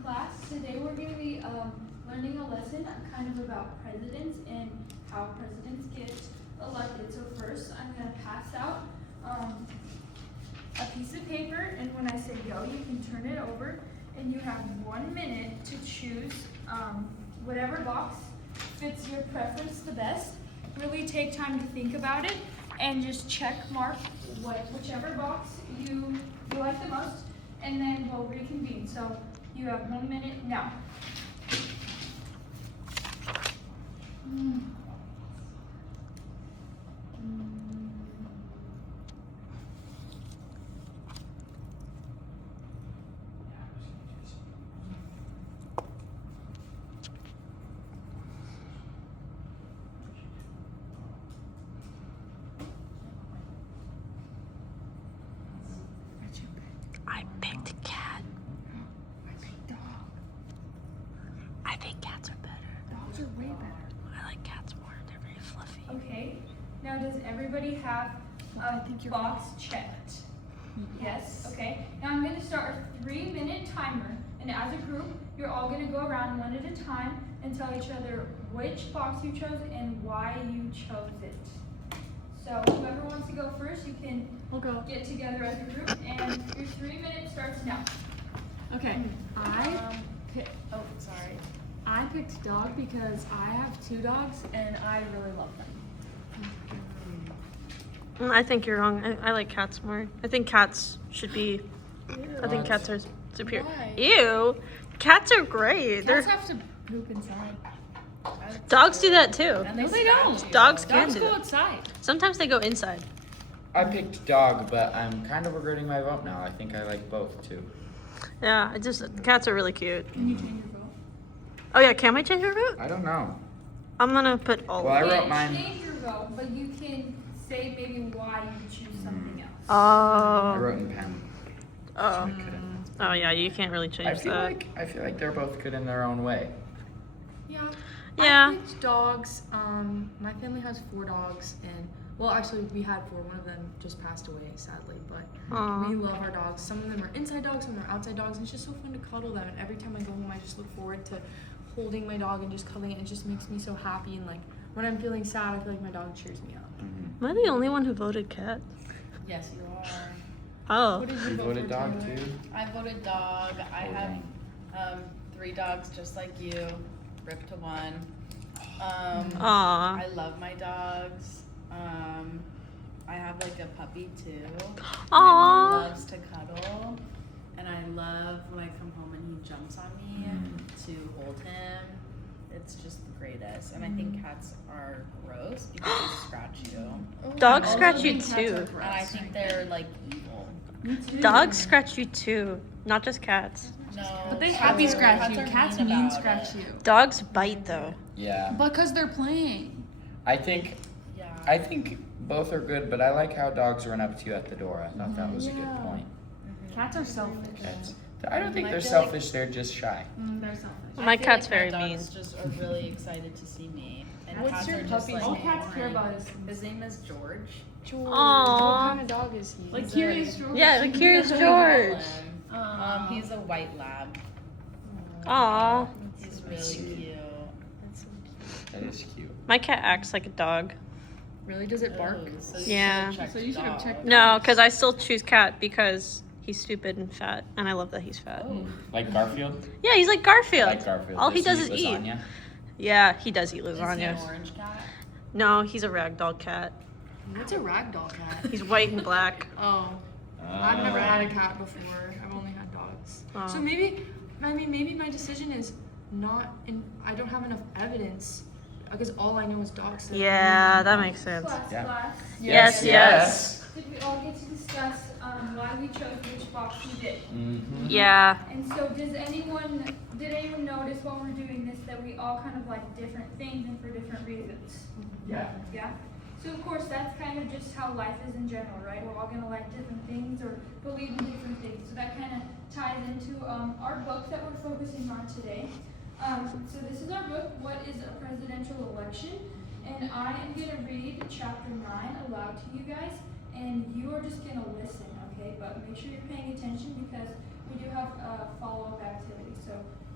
class. Today we're going to be learning a lesson kind of about presidents and how presidents get elected. So first I'm going to pass out a piece of paper, and when I say go, you can turn it over, and you have 1 minute to choose whatever box fits your preference the best. Really take time to think about it and just check mark whichever box you like the most, and then we'll reconvene. So you have 1 minute now. I picked cat. I picked dog. I think cats are better. Dogs are way better. I like cats more. They're very fluffy. Okay. Now does everybody have a box checked? Yes. Okay. Now I'm going to start a 3-minute timer, and as a group, you're all going to go around one at a time and tell each other which box you chose and why you chose it. So whoever wants to go first, you can get together as a group, and your 3 minutes starts now. Okay. I picked dog because I have 2 dogs and I really love them. I think you're wrong. I like cats more. I think cats should be. I think cats are superior. Why? Ew. Cats are great. Cats have to poop inside. Dogs do that too. No, they don't. Dogs can Dogs do go that. outside. Sometimes they go inside. I picked dog, but I'm kind of regretting my vote now. I think I like both too. Yeah, cats are really cute. Can you change your vote? Oh yeah, can I change your vote? I don't know. I'm gonna put all Well, of I it. wrote You mine. can't change your vote, but you can say maybe why you choose something else. I Oh. wrote in pen. So Oh. I couldn't. Oh yeah, you can't really change I feel that. like they're both good in their own way. Yeah. Yeah. I picked dogs. My family has 4 dogs, and well, actually, we had 4. One of them just passed away, sadly. But Aw. we love our dogs. Some of them are inside dogs, some are outside dogs, and it's just so fun to cuddle them. And every time I go home, I just look forward to holding my dog and just cuddling it. It just makes me so happy. And like when I'm feeling sad, I feel like my dog cheers me up. Am I the only one who voted cat? Yes, you are. Oh. What did You you vote voted for, dog Taylor? too? I voted dog. I Oh, have dang. 3 dogs just like you. Rip to one. Aw. I love my dogs. I have like a puppy too. Aw. My mom loves to cuddle. And I love when I come home and he jumps on me to hold him. It's just the greatest. And I think cats are gross because they scratch you. Dogs I scratch also you think cats are too. gross. And I think they're like evil. Me too. Dogs scratch you too, not just cats. No. But they cats happy are- scratch you. are Cats mean mean about scratch it. you. Dogs bite though. Yeah. Because they're playing. I think Yeah. both are good, but I like how dogs run up to you at the door. I thought that was a good Yeah. point. Cats are selfish. Cats. I don't think I they're feel like- selfish. They're just shy. They're selfish. My I feel cat's like very my mean. dogs just are really excited to see me. And What's cats your are just puppy's like name? All cats care boring. about is His name is George. George. Aw. What kind of dog is he? Like He's Curious George. Yeah, like Curious That's what we George. call him. He's a white lab. Aw. He's really cute. That's so cute. That is cute. My cat acts like a dog. Really? Does it bark? Oh, so Yeah. So you should have checked. No, because I still choose cat because he's stupid and fat, and I love that he's fat. Oh. Like Garfield? Yeah, he's like Garfield. Like Garfield. All he does is eat. lasagna? Yeah, he does eat Is he an lasagna. orange cat? No, he's a ragdoll cat. What's a ragdoll cat? He's white and black. Oh, I've never had a cat before. I've only had dogs. Oh. So maybe my decision is not. I don't have enough evidence because all I know is dogs. So Yeah, that makes sense. Yeah. Class. Yes, yes. Did we all get to discuss why we chose which box we did? Mm-hmm. Yeah. And so did anyone notice while we're doing this that we all kind of like different things and for different reasons? Yeah. Yeah? So of course that's kind of just how life is in general, right? We're all gonna like different things or believe in different things. So that kind of ties into our book that we're focusing on today. So this is our book, What is a Presidential Election? And I am gonna read chapter 9 aloud to you guys, and you are just gonna listen, okay? But make sure you're paying attention because we do have a follow-up activity. So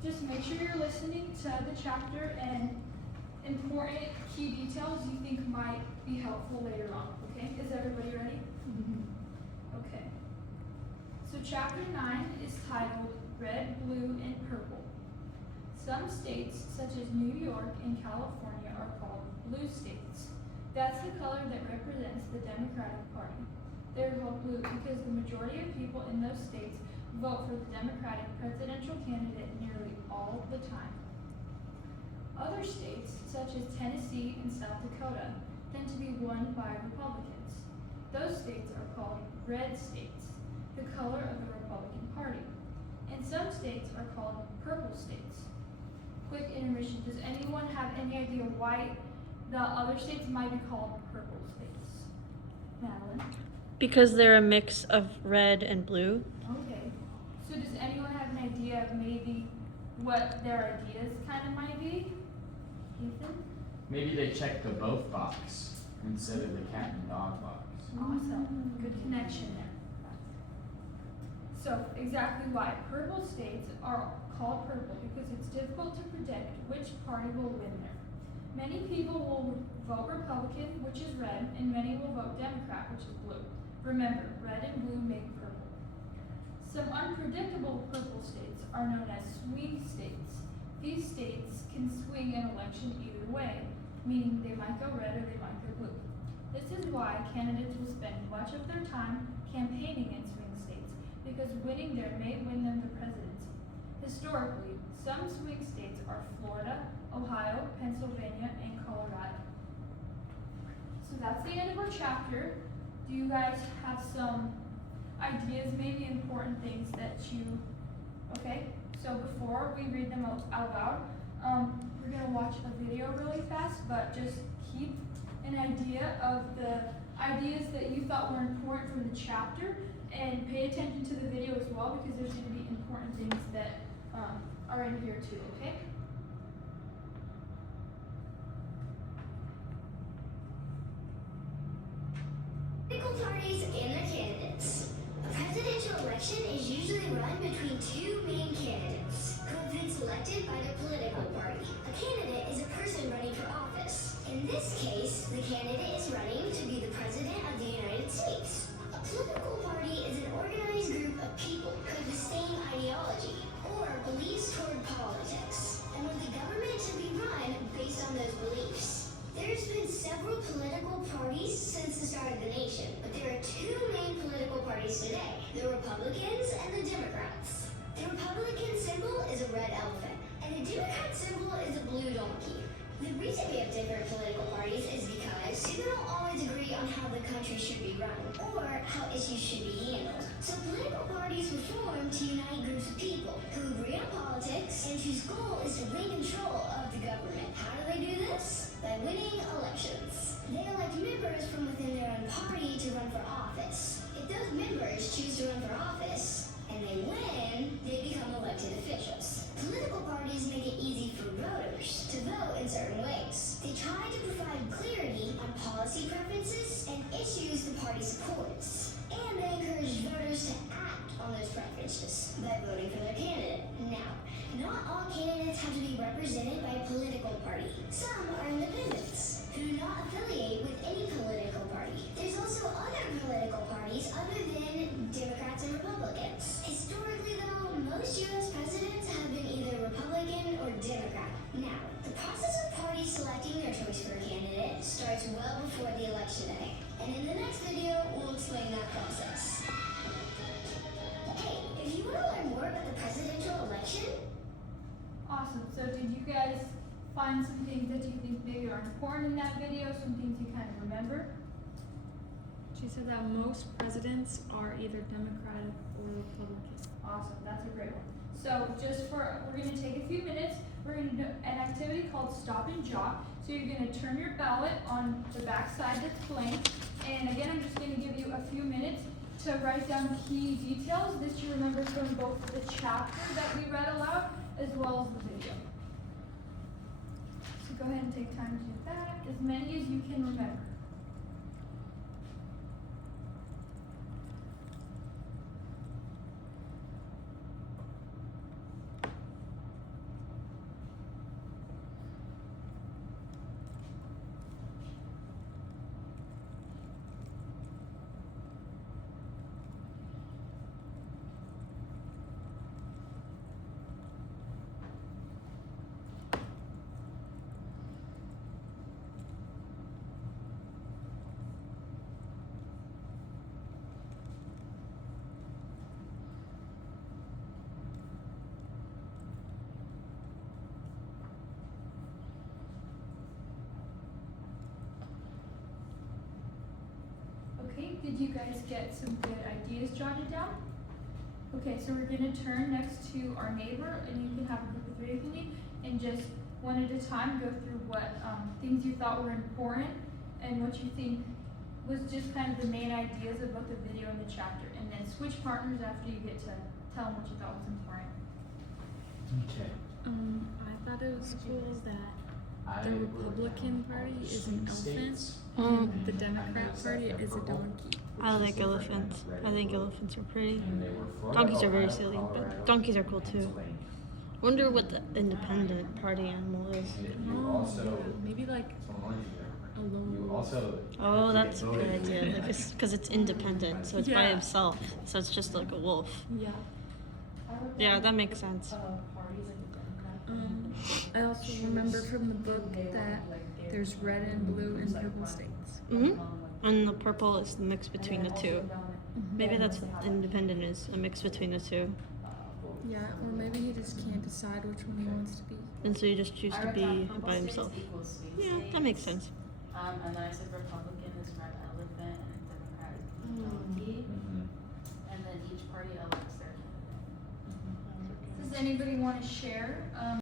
just make sure you're listening to the chapter and important key details you think might be helpful later on, okay? Is everybody ready? Okay. So chapter 9 is titled Red, Blue, and Purple. Some states, such as New York and California, are called blue states. That's the color that represents the Democratic Party. They're called blue because the majority of people in those states vote for the Democratic presidential candidate nearly all the time. Other states, such as Tennessee and South Dakota, tend to be won by Republicans. Those states are called red states, the color of the Republican Party. And some states are called purple states. Quick intermission, does anyone have any idea why the other states might be called purple states? Madeline? Because they're a mix of red and blue. Okay. So does anyone have an idea of maybe what their ideas kind of might be? Ethan? Maybe they check the both box instead of the cat and dog box. Awesome. Good connection there. So exactly why. Purple states are called purple because it's difficult to predict which party will win there. Many people will vote Republican, which is red, and many will vote Democrat, which is blue. Remember, red and blue make purple. Some unpredictable purple states are known as swing states. These states can swing an election either way, meaning they might go red or they might go blue. This is why candidates will spend much of their time campaigning in swing states, because winning there may win them the presidency. Historically, some swing states are Florida, Ohio, Pennsylvania, and Colorado. So that's the end of our chapter. Do you guys have some ideas, maybe important things that you, okay? So before we read them out loud, we're gonna watch a video really fast, but just keep an idea of the ideas that you thought were important from the chapter, and pay attention to the video as well, because there's gonna be important things that are in here too, okay? Political parties and their candidates. A presidential election is usually run between two main candidates who have been selected by their political party. A candidate is a person running for office. In this case, the candidate is running to be the President of the United States. A political party is an organized group of people who have the same ideology or beliefs toward politics, and want the government to be run based on those beliefs. There's been several political parties since the start of the nation, but there are two main political parties today, the Republicans and the Democrats. The Republican symbol is a red elephant, and the Democrat symbol is a blue donkey. The reason we have different political parties is because we don't always agree on how the country should be run, or how issues should be handled. So political parties were formed to unite groups of people who agree on politics and whose goal is to win control of the government. How do they do this? By winning elections. They elect members from within their own party to run for office. If those members choose to run for office, and they win, they become elected officials. Political parties make it easy for voters to vote in certain ways. They try to provide clarity on policy preferences and issues the party supports. And they encourage voters to act on those preferences by voting for their candidate. Now, not all candidates have to be represented by a political party. Some are independents who do not affiliate with any political party. There's also other political parties other than Democrats and Republicans. Historically, though, most U.S. presidents have been either Republican or Democrat. Now, the process of parties selecting their choice for a candidate starts well before the election day. And in the next video, we'll explain that process. Hey, if you want to learn more about the presidential election, Awesome. So did you guys find some things that you think maybe are important in that video, some things you kind of remember? She said that most presidents are either Democratic or Republican. Awesome, that's a great one. So we're gonna take a few minutes, we're gonna do an activity called Stop and Jot. So you're gonna turn your ballot on the back side that's blank, and again, I'm just gonna give you a few minutes to write down key details that you remember from both the chapter that we read aloud, as well as the video. So go ahead and take time to do that, as many as you can remember. Did you guys get some good ideas jotted down? Okay, so we're gonna turn next to our neighbor, and you can have a group of 3 if you need, and just one at a time go through what things you thought were important and what you think was just kind of the main ideas of both the video and the chapter, and then switch partners after you get to tell them what you thought was important. Okay. I thought it was cool that I the wrote Republican down Party all the is an swing elephant, states. and the Democrat Party is a donkey. I like elephants. I think elephants are pretty. And they were Florida, Donkeys are very Ohio, silly, Colorado, but donkeys are cool too. Pennsylvania. Wonder what the independent party animal is. And you also, Maybe like a you low. also. Oh, that's a good idea. Like because it's independent, so it's by Yeah. himself. So it's just like a wolf. Yeah. Yeah, that makes sense. I also remember from the book that there's red and blue and purple states. And the purple is the mix between the two. Maybe that's what independent is, a mix between the two. Yeah, or maybe he just can't decide which one he wants to be. And so you just choose to be by himself. Yeah, that makes sense. And then I said Republican is red elephant and Democrat is blue donkey. And then each party elects their candidate. Does anybody want to share